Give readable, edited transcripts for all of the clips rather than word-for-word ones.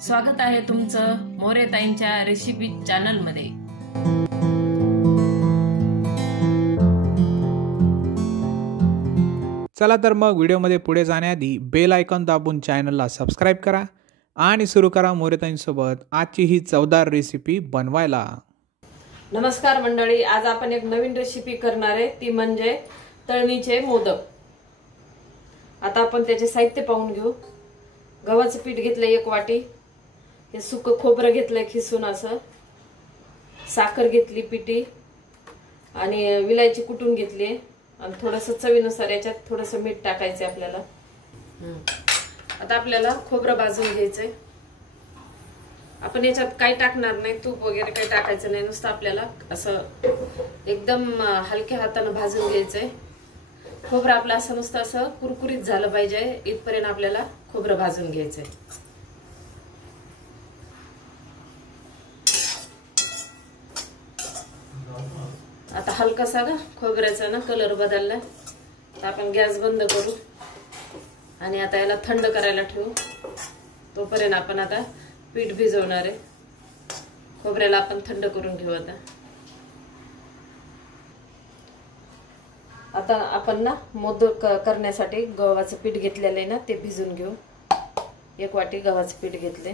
स्वागत आहे तुमचं मोरेताईंच्या रेसिपी चॅनल मध्ये। चला तर मग व्हिडिओमध्ये पुढे जाण्याआधी बेल आयकॉन दाबून चॅनलला सबस्क्राइब करा आणि सुरू करा मोरेताईंसोबत आजची ही चवदार रेसिपी बनवायला। नमस्कार मंडळी, आज आपण एक नवीन रेसिपी करणार आहे, ती म्हणजे तळणीचे मोदक। आता आपण त्याचे साहित्य पाहून घेऊ। गव्हाचं पीठ घेतलंय 1 वाटी, हे सुकं खोबरं घेतलंय खिसून असं, साखर घेतली पिठी आणि विलायची कुटून घेतली आणि थोडंसं चवीनुसार याच्यात थोडंसं मीठ टाकायचं आपल्याला। आता आपल्याला खोबरं भाजून घ्यायचंय। आपण याच्यात काही टाकणार नाही, तूप वगैरे काही टाकायचं नाही, नुसतं आपल्याला असं एकदम हलक्या हाताने भाजून घ्यायचंय। खोबरं आपलं असं नुसतं असं कुरकुरीत झालं पाहिजे इथपर्यंत आपल्याला खोबरं भाजून घ्यायचंय। आता हलकासा ना खोबऱ्याचा ना कलर बदलला, तर आपण गॅस बंद करू आणि आता याला थंड करायला ठेवू। तोपर्यंत आपण आता पीठ भिजवणार आहे। खोबऱ्याला आपण थंड करून घेऊ। आता आपण ना मोदक करण्यासाठी गव्हाचं पीठ घेतलेलं आहे ना, ते भिजून घेऊ। 1 वाटी गव्हाचं पीठ घेतले,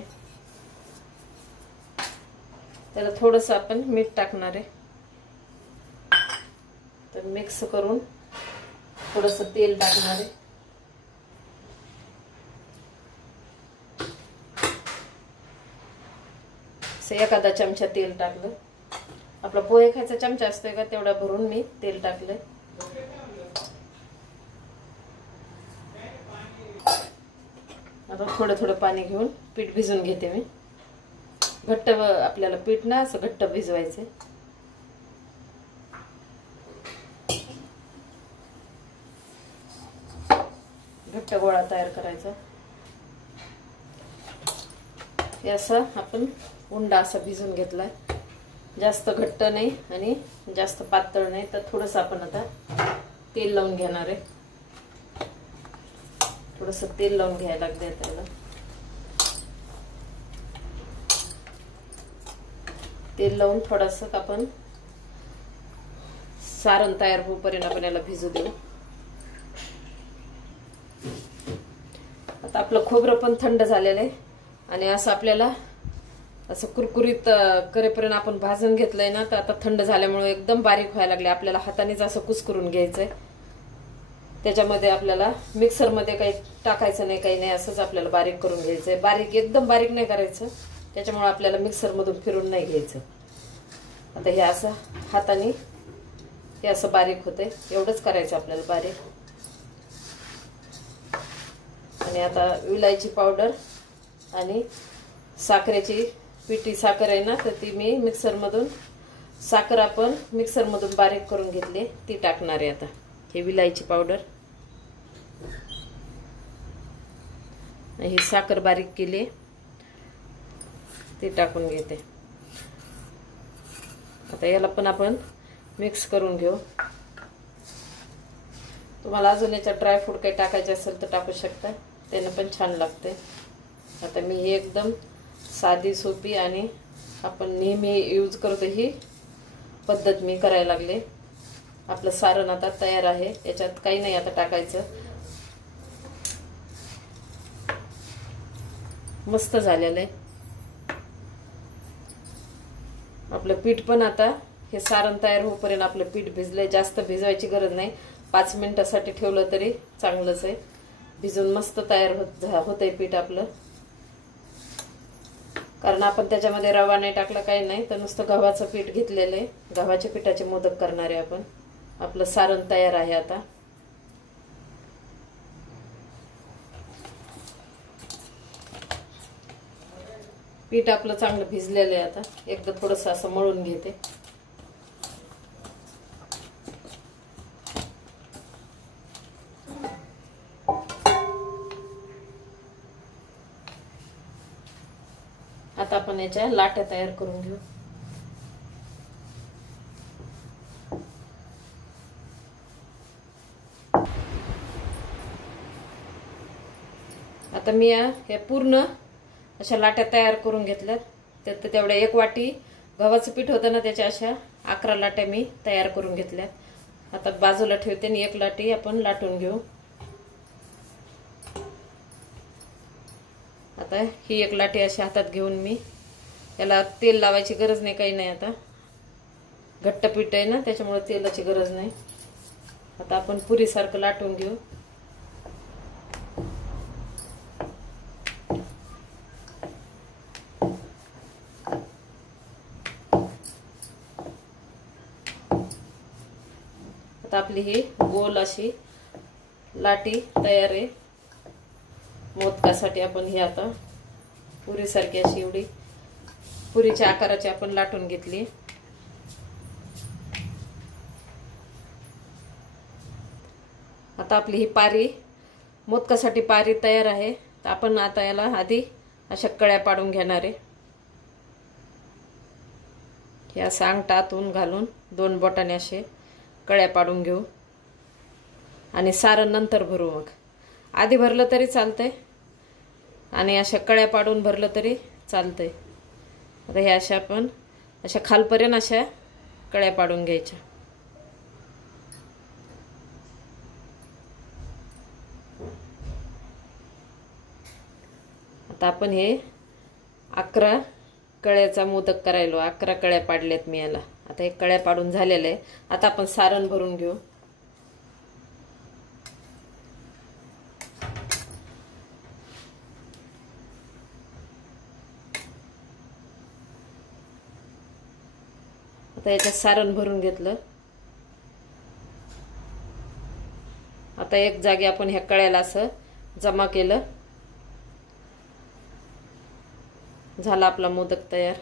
त्याला थोडंसं आपण मीठ टाकणार आहे। तर मिक्स करून थोडंसं तेल टाकणार आहे। एखादा चमचा तेल टाकलं, आपला पोहे खायचा चमचा असतोय का तेवढा भरून मी तेल टाकलंय। आता थोडं थोडं पाणी घेऊन पीठ भिजून घेते मी। घट्ट आपल्याला पीठ ना असं घट्ट भिजवायचं। घट्ट गोळा तयार करायचा। हे असं आपण उंडा असा भिजून घेतलाय, जास्त घट्ट नाही आणि जास्त पातळ नाही। तर थोडंसं आपण आता तेल लावून घेणार आहे। थोडंसं तेल लावून घ्यायला लागते त्याला। तेल लावून थोडंसं आपण सारण तयार होईपर्यंत आपण याला भिजू देऊ। आता आपलं खोबरं पण थंड झालेलं आहे आणि असं आपल्याला असं कुरकुरीत करेपर्यंत आपण भाजून घेतलंय ना, तर आता थंड झाल्यामुळे एकदम बारीक व्हायला लागले। आपल्याला हातानेच असं कुस्करून घ्यायचंय। त्याच्यामध्ये आपल्याला मिक्सर मध्ये काही टाकायचं नाही, काही नाही, असंच आपल्याला बारीक करून घ्यायचंय। बारीक एकदम बारीक नाही करायचं, त्याच्यामुळे आपल्याला मिक्सर मधून फिरून नाही घ्यायचं। आता हे असं हाताने हे असं बारीक होतंय, एवढंच करायचं आपल्याला बारीक। आणि आता विलायची पावडर आणि साखरेची पिठी साखर आहे ना, तर ती मी मिक्सर मधून साखर आपण मिक्सर मधून बारीक करून घेतली, ती टाकणार आहे। आता हे विलायची पावडर, ही साखर बारीक केली ती टाकून घेते। आता याला पण आपण मिक्स करून घेऊ। तुम्हाला अजून याच्यात ड्रायफ्रूट काही टाकायचे असेल तर टाकू शकता, त्याने पण छान लागते। आता मी ही एकदम साधी सोपी आणि आपण नेहमी यूज करतो ही पद्धत मी करायला लागले। आपलं सारण आता तयार आहे, याच्यात काही नाही आता टाकायचं। मस्त झालेलं आहे आपलं पीठ पण। आता हे सारण तयार होईपर्यंत आपलं पीठ भिजलंय, जास्त भिजवायची गरज नाही। 5 मिनिटासाठी ठेवलं तरी चांगलंच आहे। भिजून मस्त तयार होतंय पीठ आपलं, कारण आपण त्याच्यामध्ये रवा नाही टाकला, काही नाही, तर नुसतं गव्हाचं पीठ घेतलेलं आहे। गव्हाच्या पिठाचे मोदक करणार आहे आपण। आपलं सारण तयार आहे आता। पीठ आपलं चांगलं भिजलेलं आहे। आता एकदा थोडंसं असं मळून घेते। आता आपण याच्या लाट्या तयार करून घेऊ। आता मी हे पूर्ण अशा लाट्या तयार करून घेतल्यात. त्यात तेवढ्या 1 वाटी गव्हाचं पीठ होतं ना, त्याच्या अशा 11 लाट्या मी तयार करून घेतल्यात. आता बाजूला ठेवते आणि 1 लाटी आपण लाटून घेऊ. आता ही 1 लाटी अशी हातात घेऊन मी याला तेल लावायची गरज नाही, काही नाही. आता घट्ट पीठ आहे ना, त्याच्यामुळे तेलाची गरज नाही. आता आपण पुरीसारखं लाटून घेऊ. आता आपली ही गोल अशी लाटी तयार आहे. मोदकासाठी आपण ही आता पुरीसारखी अशी एवढी पुरीच्या आकाराची आपण लाटून घेतली. आता आपली ही पारी मोदकासाठी पारी तयार आहे. तर आपण आता याला आधी अशा कळ्या पाडून घेणार आहे. या सांगटा आतून घालून 2 बोटाने असे कळ्या पाडून घेऊ आणि सारण नंतर भरू. मग आधी भरलं तरी चालतंय आणि अशा कळ्या पाडून भरलं तरी चालतंय. आता हे अशा आपण अशा खालपर्यंत अशा कळ्या पाडून घ्यायच्या. आता आपण हे 11 कळ्याचा मोदक करायलो. 11 कळ्या पाडल्यात मी याला. आता हे कळ्या पाडून झालेलं आहे. आता आपण सारण भरून घेऊ. आता याच्यात सारण भरून घेतलं. आता एक जागी आपण ह्या कळ्याला असं जमा केलं. झाला आपला मोदक तयार.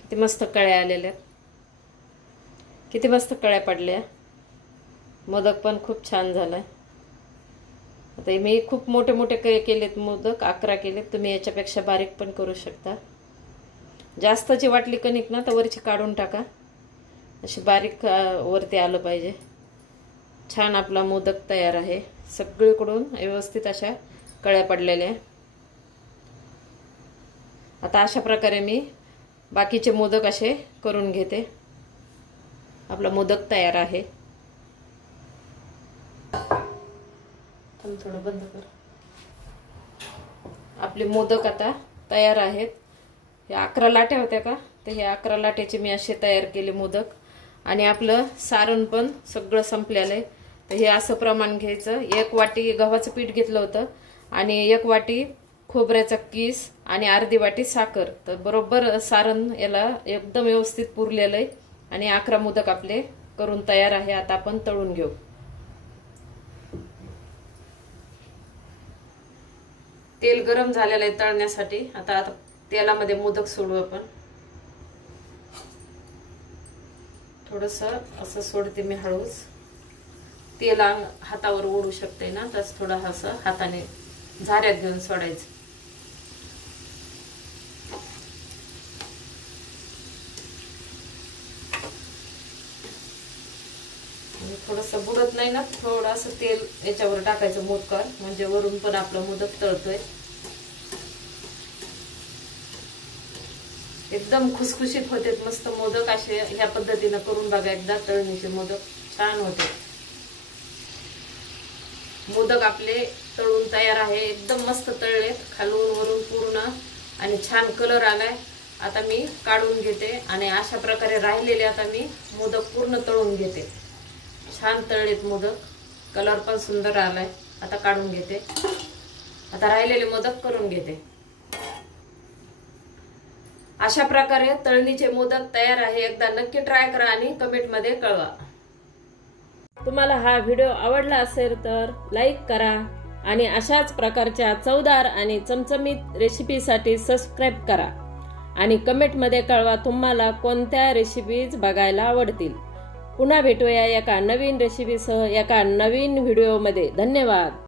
किती मस्त कळ्या आलेल्या, किती मस्त कळ्या पडल्या. मोदक पण खूप छान झालाय. आता मी खूप मोठे मोठे केलेत मोदक, 11 केलेत. तुम्ही याच्यापेक्षा बारीक पण करू शकता. जास्तची वाटली कणिक ना तर वरची काढून टाका. अशी बारीक वरती आलं पाहिजे. छान आपला मोदक तयार आहे. सगळीकडून व्यवस्थित अशा कळ्या पडलेल्या. आता अशा प्रकारे मी बाकीचे मोदक असे करून घेते. आपला मोदक तयार आहे. थोडं बंद कर. आपले मोदक आता तयार आहेत. हे 11 लाट्या होत्या का, तर हे 11 लाट्याचे मी असे तयार केले मोदक. आणि आपलं सारण पण सगळं संपलेलं आहे. तर हे असं प्रमाण घ्यायचं. 1 वाटी गव्हाचं पीठ घेतलं होतं आणि 1 वाटी खोबऱ्याचा किस आणि अर्धी वाटी साखर. तर बरोबर सारण याला एकदम व्यवस्थित पुरलेलं आहे. आणि 11 मोदक आपले करून तयार आहे. आता आपण तळून घेऊ. तेल गरम झालेलं आहे तळण्यासाठी. आता तेलामध्ये मोदक सोडू आपण. थोडस असं सोडते मी हळूच. तेल हातावर ओढू शकते ना, तस थोडं असं हाताने झाऱ्यात घेऊन सोडायचं. थोडस बुडत नाही ना, थोडंसं तेल याच्यावर टाकायचं मोदकावर, म्हणजे वरून पण आपला मोदक तळतोय. एकदम खुसखुशीत होते मस्त मोदक. असे ह्या पद्धतीने करून बघा एकदा. तळणीचे मोदक छान होते. मोदक आपले तळून तयार आहे. एकदम मस्त तळलेत खालून वरून पूर्ण आणि छान कलर आलाय. आता मी काढून घेते आणि अशा प्रकारे राहिलेले आता मी मोदक पूर्ण तळून घेते. छान तळलेत मोदक. कलर पण सुंदर आलाय. आता काढून घेते. आता राहिलेले मोदक करून घेते. अशा प्रकारे तळणीचे मोदक तयार आहे. एकदा नक्की ट्राय करा आणि कमेंट मध्ये कळवा. तुम्हाला हा व्हिडिओ आवडला असेल तर लाईक करा आणि अशाच प्रकारच्या चवदार आणि चमचमीत रेसिपीसाठी सबस्क्राईब करा आणि कमेंट मध्ये कळवा तुम्हाला कोणत्या रेसिपीज बघायला आवडतील. पुन्हा भेटूया एका नवीन रेसिपीसह एका नवीन व्हिडिओमध्ये. धन्यवाद.